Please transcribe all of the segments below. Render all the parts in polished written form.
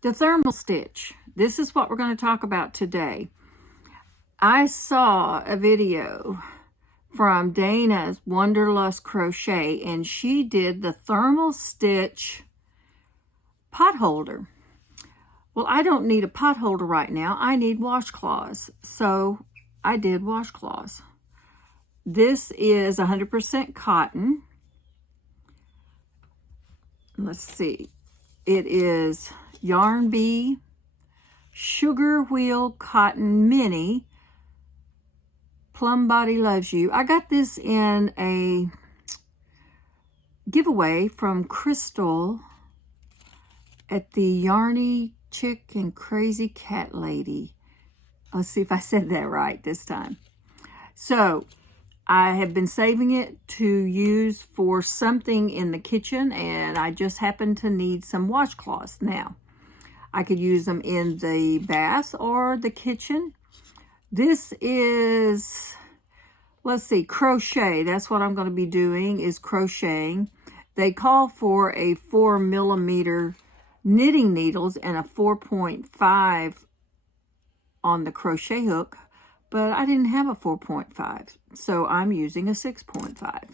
The thermal stitch. This is what we're going to talk about today. I saw a video from Dana's Wanderlust Crochet, and she did the thermal stitch pot holder. Well, I don't need a pot holder right now. I need washcloths. So I did washcloths. This is 100% cotton. Let's see. It is Yarn Bee Sugar Wheel Cotton Mini Plum Body Loves You. I got this in a giveaway from Crystal at the Yarny Chick and Crazy Cat Lady. Let's see if I said that right this time. So I have been saving it to use for something in the kitchen, and I just happen to need some washcloths now. I could use them in the bath or the kitchen. This is, let's see, crochet. That's what I'm going to be doing, is crocheting. They call for a 4mm knitting needles and a 4.5 on the crochet hook, but I didn't have a 4.5, so I'm using a 6.5.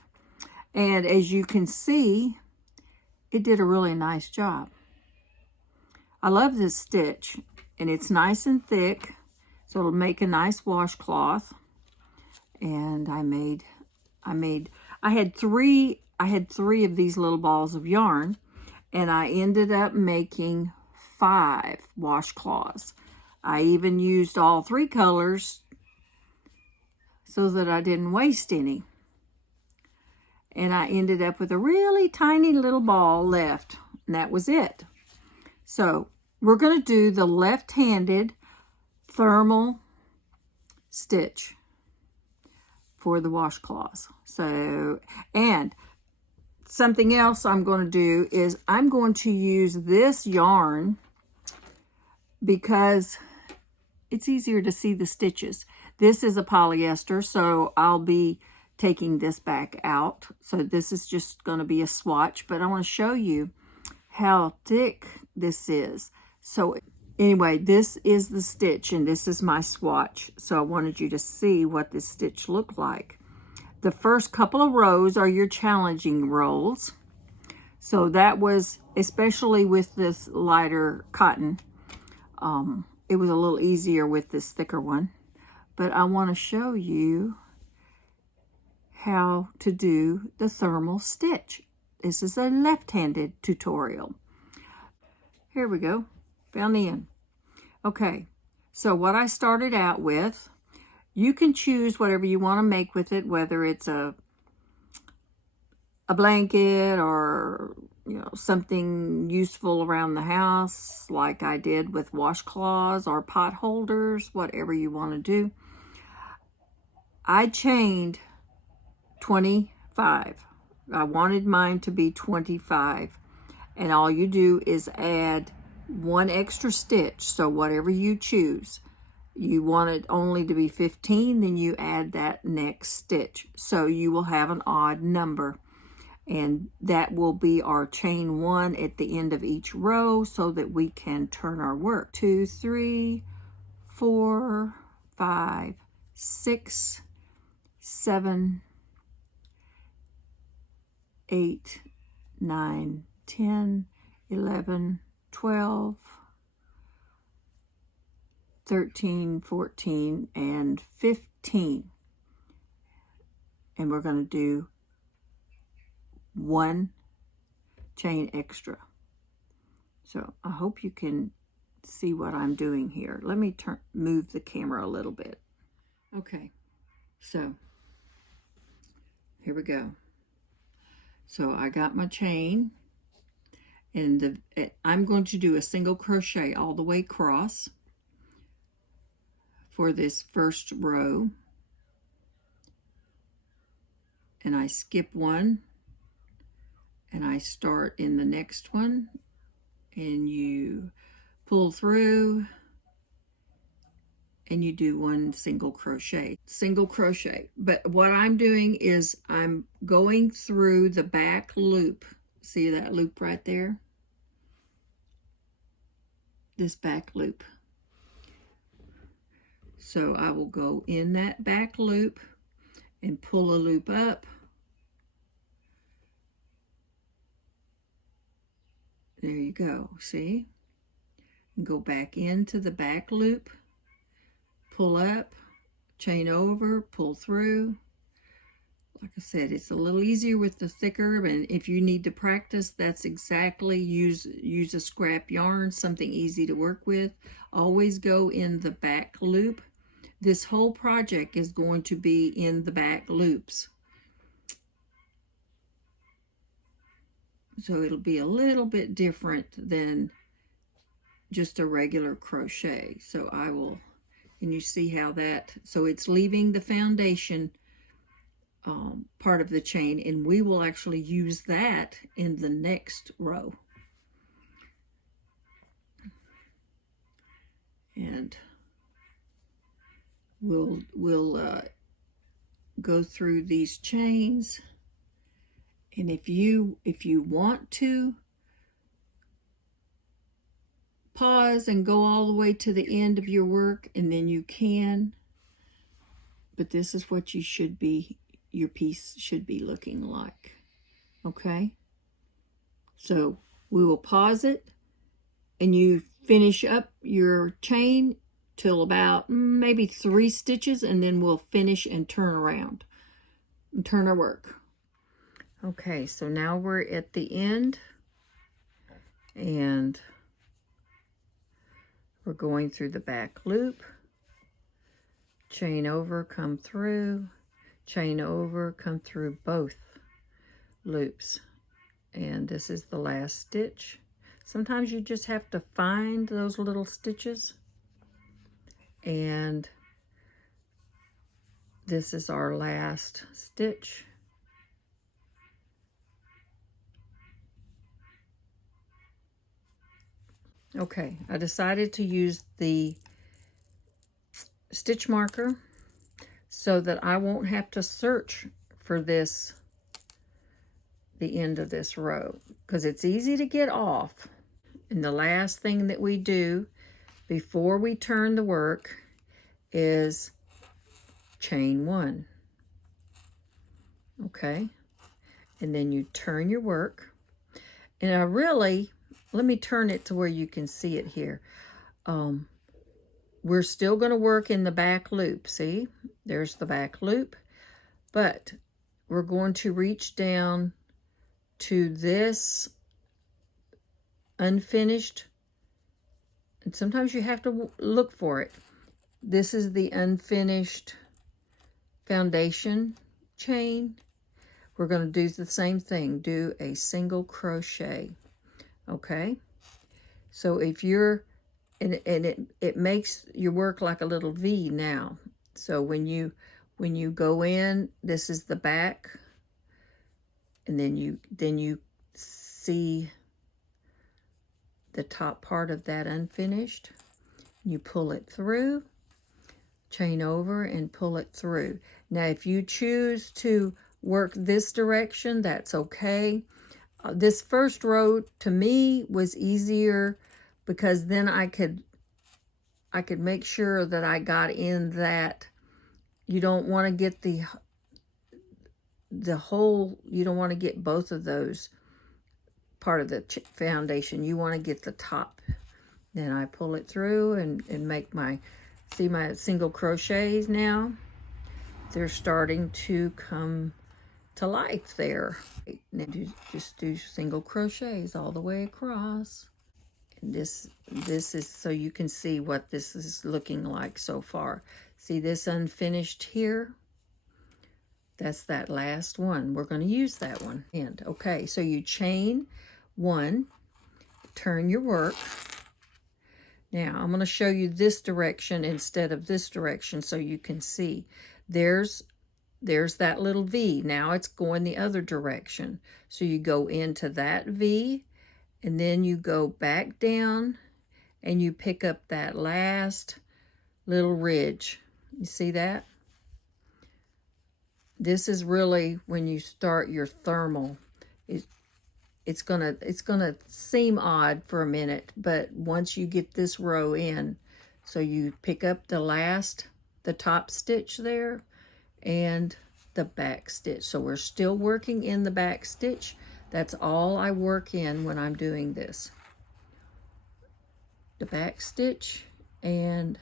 And as you can see, it did a really nice job. I love this stitch, and it's nice and thick, so it'll make a nice washcloth. And I had three of these little balls of yarn, and I ended up making 5 washcloths. I even used all 3 colors so that I didn't waste any. And I ended up with a really tiny little ball left, and that was it. So we're going to do the left-handed thermal stitch for the washcloths. So, and something else I'm going to do is I'm going to use this yarn because it's easier to see the stitches. This is a polyester, so I'll be taking this back out. So this is just going to be a swatch, but I want to show you how thick this is. So anyway, this is the stitch, and this is my swatch. So I wanted you to see what this stitch looked like. The first couple of rows are your challenging rows. So that was, especially with this lighter cotton, it was a little easier with this thicker one. But I want to show you how to do the thermal stitch. This is a left-handed tutorial. Here we go, found the end. Okay, so what I started out with, you can choose whatever you want to make with it, whether it's a blanket or, you know, something useful around the house like I did with washcloths or pot holders, whatever you want to do. I chained 25. I wanted mine to be 25. And all you do is add 1 extra stitch. So whatever you choose, you want it only to be 15, then you add that next stitch. So you will have an odd number. And that will be our chain 1 at the end of each row so that we can turn our work. 2, 3, 4, 5, 6, 7, 8, 9, 10, 11, 12, 13, 14, and 15. And we're going to do 1 chain extra. So I hope you can see what I'm doing here. Let me move the camera a little bit. Okay, so here we go. So I got my chain, and I'm going to do a single crochet all the way across for this first row. And I skip 1, and I start in the next one, and you pull through, and you do 1 single crochet. But what I'm doing is I'm going through the back loop. See that loop right there? this back loop. So I will go in that back loop and pull a loop up. There you go, see? And go back into the back loop, pull up, chain over, pull through. Like I said, it's a little easier with the thicker, and if you need to practice, that's exactly, use a scrap yarn, something easy to work with. Always go in the back loop. This whole project is going to be in the back loops. So it'll be a little bit different than just a regular crochet. So I will, and you see how that, so it's leaving the foundation part of the chain, and we will actually use that in the next row. And we'll go through these chains, and if you want to pause and go all the way to the end of your work, and then you can, but this is what you should be, your piece should be looking like. Okay, so we will pause it, and you finish up your chain till about maybe 3 stitches, and then we'll finish and turn around and turn our work. Okay, so now we're at the end, and we're going through the back loop, chain over, come through, chain over, come through both loops, and this is the last stitch. Sometimes you just have to find those little stitches, and this is our last stitch. Okay, I decided to use the stitch marker so that I won't have to search for this, the end of this row, because it's easy to get off. And the last thing that we do before we turn the work is chain 1. Okay, and then you turn your work, and I really, let me turn it to where you can see it here. We're still going to work in the back loop. See, there's the back loop, but we're going to reach down to this unfinished, and sometimes you have to look for it. This is the unfinished foundation chain. We're going to do the same thing, do a single crochet. Okay, so if you're, and it makes your work like a little V now. So when you go in, this is the back, and then you see the top part of that unfinished. You pull it through, chain over, and pull it through. Now if you choose to work this direction, that's okay. This first row to me was easier because then I could make sure that I got in that. You don't want to get the whole, you don't want to get both of those part of the foundation. You want to get the top. Then I pull it through and make my, see my single crochets now? They're starting to come to life there. And just do single crochets all the way across. And this is so you can see what this is looking like so far. See this unfinished here? That's that last one. We're going to use that one. And okay, so you chain 1, turn your work. Now I'm going to show you this direction instead of this direction so you can see. There's that little V. Now it's going the other direction. So you go into that V, and then you go back down, and you pick up that last little ridge. You see that? This is really when you start your thermal. it's gonna seem odd for a minute, but once you get this row in, so you pick up the top stitch there and the back stitch. So we're still working in the back stitch. That's all I work in when I'm doing this. The back stitch and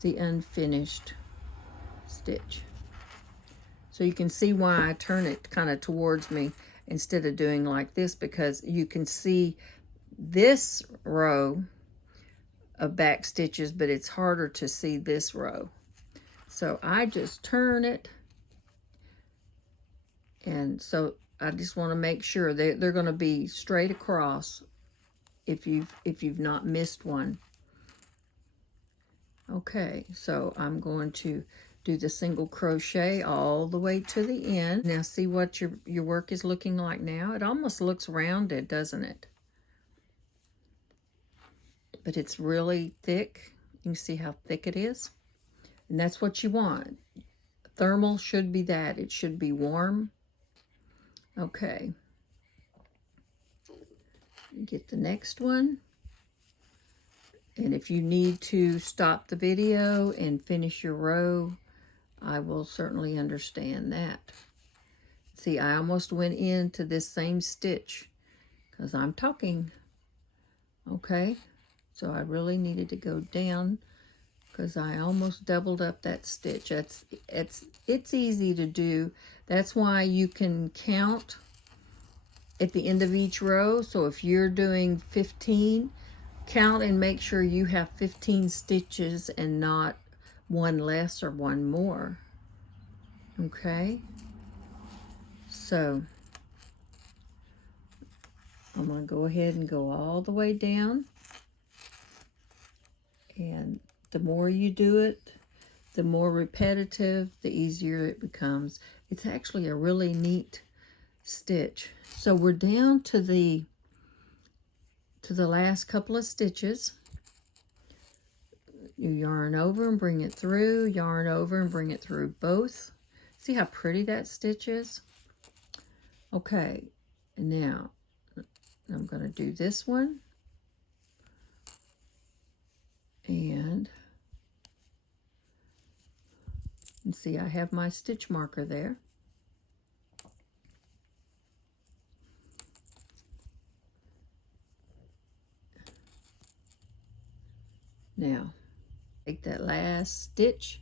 the unfinished stitch. So you can see why I turn it kind of towards me instead of doing like this, because you can see this row of back stitches, but it's harder to see this row. So I just turn it, and so I just want to make sure they're going to be straight across if you've not missed one. Okay, so I'm going to do the single crochet all the way to the end. Now see what your work is looking like now. It almost looks rounded, doesn't it? But it's really thick. You can see how thick it is. And that's what you want. Thermal should be that. It should be warm. Okay. Get the next one. And if you need to stop the video and finish your row, I will certainly understand that. See, I almost went into this same stitch because I'm talking. Okay, so I really needed to go down because I almost doubled up that stitch. It's easy to do. That's why you can count at the end of each row. So if you're doing 15, count and make sure you have 15 stitches and not one less or one more. Okay, so I'm going to go ahead and go all the way down, and the more you do it, the more repetitive, the easier it becomes. It's actually a really neat stitch. So we're down to the last couple of stitches. You yarn over and bring it through, yarn over and bring it through both. See how pretty that stitch is? Okay, and now I'm going to do this one. And see, I have my stitch marker there. Now, take that last stitch.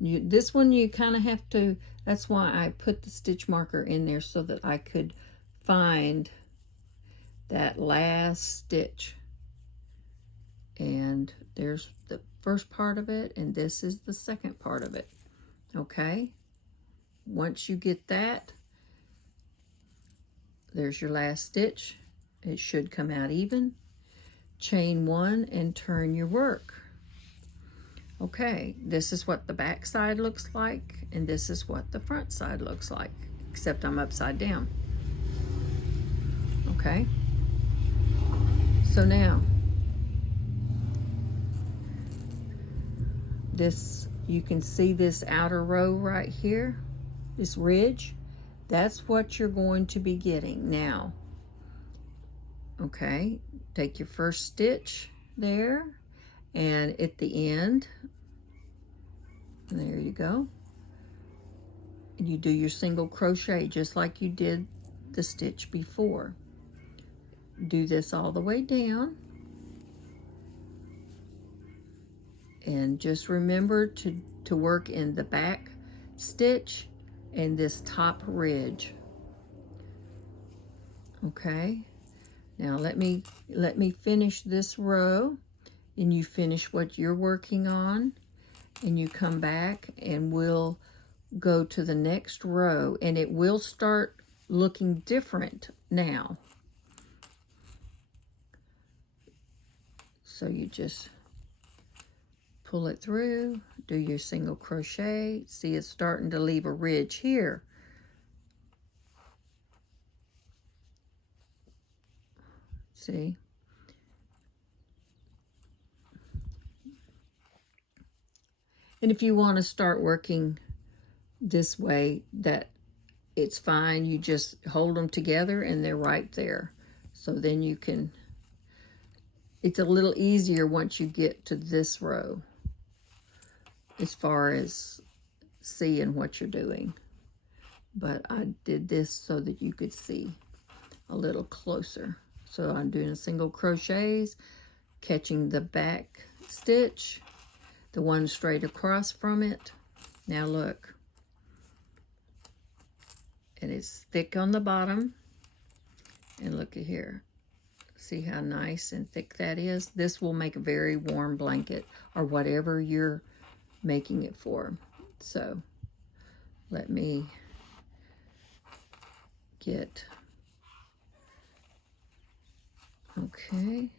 This one you kind of have to, that's why I put the stitch marker in there so that I could find that last stitch. And there's the first part of it, and this is the second part of it. Okay? Once you get that, there's your last stitch. It should come out even. Chain one and turn your work. Okay, this is what the back side looks like, and this is what the front side looks like, except I'm upside down. Okay, so now this, you can see this outer row right here, this ridge, that's what you're going to be getting now. Okay, take your first stitch there, and at the end, there you go, and you do your single crochet just like you did the stitch before. Do this all the way down, and just remember to work in the back stitch and this top ridge. Okay, now let me finish this row, and you finish what you're working on, and you come back and we'll go to the next row, and it will start looking different now. So you just pull it through, do your single crochet. See, it's starting to leave a ridge here. See? And if you want to start working this way, that it's fine. You just hold them together and they're right there. So then you can, it's a little easier once you get to this row as far as seeing what you're doing. But I did this so that you could see a little closer. So I'm doing single crochets, catching the back stitch, the one straight across from it. Now look, and it's thick on the bottom, and look at here. See how nice and thick that is? This will make a very warm blanket or whatever you're making it for. So let me get, okay,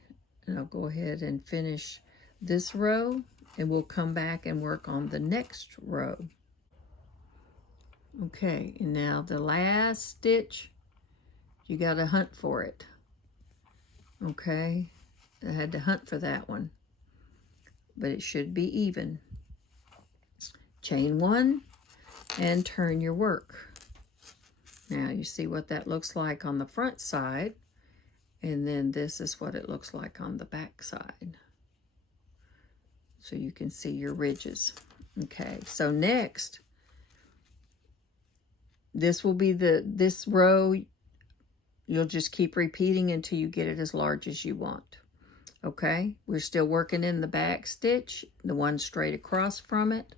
and I'll go ahead and finish this row, and we'll come back and work on the next row. Okay, and now the last stitch, you got to hunt for it. Okay, I had to hunt for that one, but it should be even. Chain one and turn your work. Now you see what that looks like on the front side, and then this is what it looks like on the back side. So you can see your ridges. Okay, so next, this will be this row. You'll just keep repeating until you get it as large as you want. Okay, we're still working in the back stitch, the one straight across from it,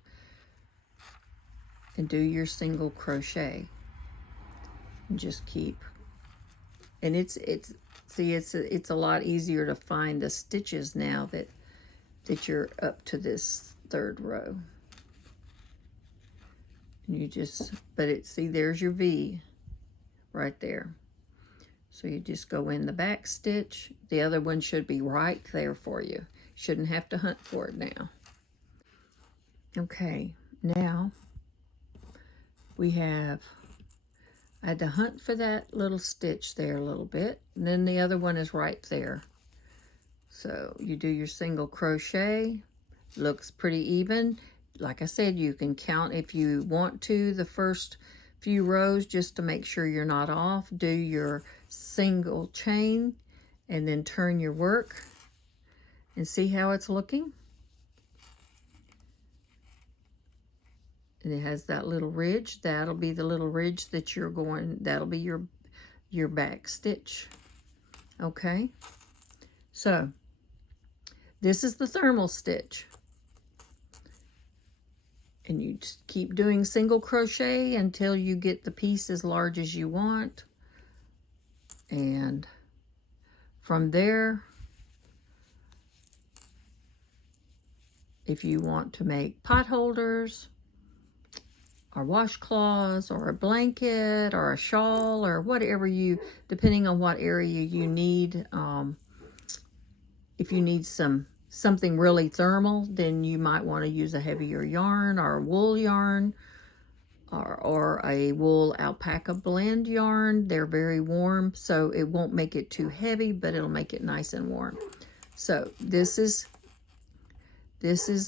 and do your single crochet. And just keep, and it's a lot easier to find the stitches now that you're up to this third row. And you just, see, there's your V right there. So you just go in the back stitch. The other one should be right there for you. Shouldn't have to hunt for it now. Okay, now we have, I had to hunt for that little stitch there a little bit, and then the other one is right there. So you do your single crochet, looks pretty even. Like I said, you can count if you want to the first few rows just to make sure you're not off. Do your single chain and then turn your work and see how it's looking. And it has that little ridge. That'll be the little ridge that you're going, that'll be your back stitch. Okay, so this is the thermal stitch. And you just keep doing single crochet until you get the piece as large as you want. And from there, if you want to make pot holders or washcloths or a blanket or a shawl or whatever you, depending on what area you need, if you need something really thermal, then you might want to use a heavier yarn or a wool yarn or a wool alpaca blend yarn. They're very warm, so it won't make it too heavy, but it'll make it nice and warm. So this is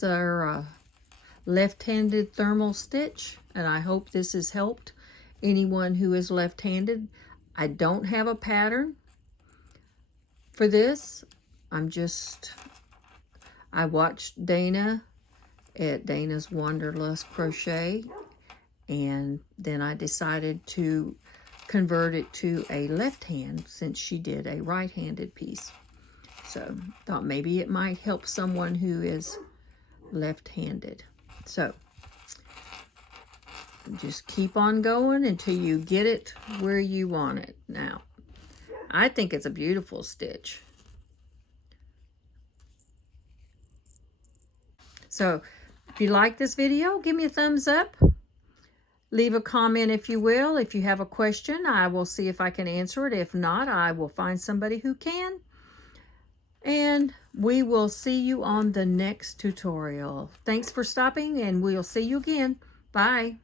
our left-handed thermal stitch, and I hope this has helped anyone who is left-handed. I don't have a pattern for this. I watched Dana at Dana's Wanderlust Crochet, and then I decided to convert it to a left hand since she did a right-handed piece. So thought maybe it might help someone who is left-handed. So just keep on going until you get it where you want it. Now, I think it's a beautiful stitch. So if you like this video, give me a thumbs up. Leave a comment if you will. If you have a question, I will see if I can answer it. If not, I will find somebody who can. And we will see you on the next tutorial. Thanks for stopping, and we'll see you again. Bye.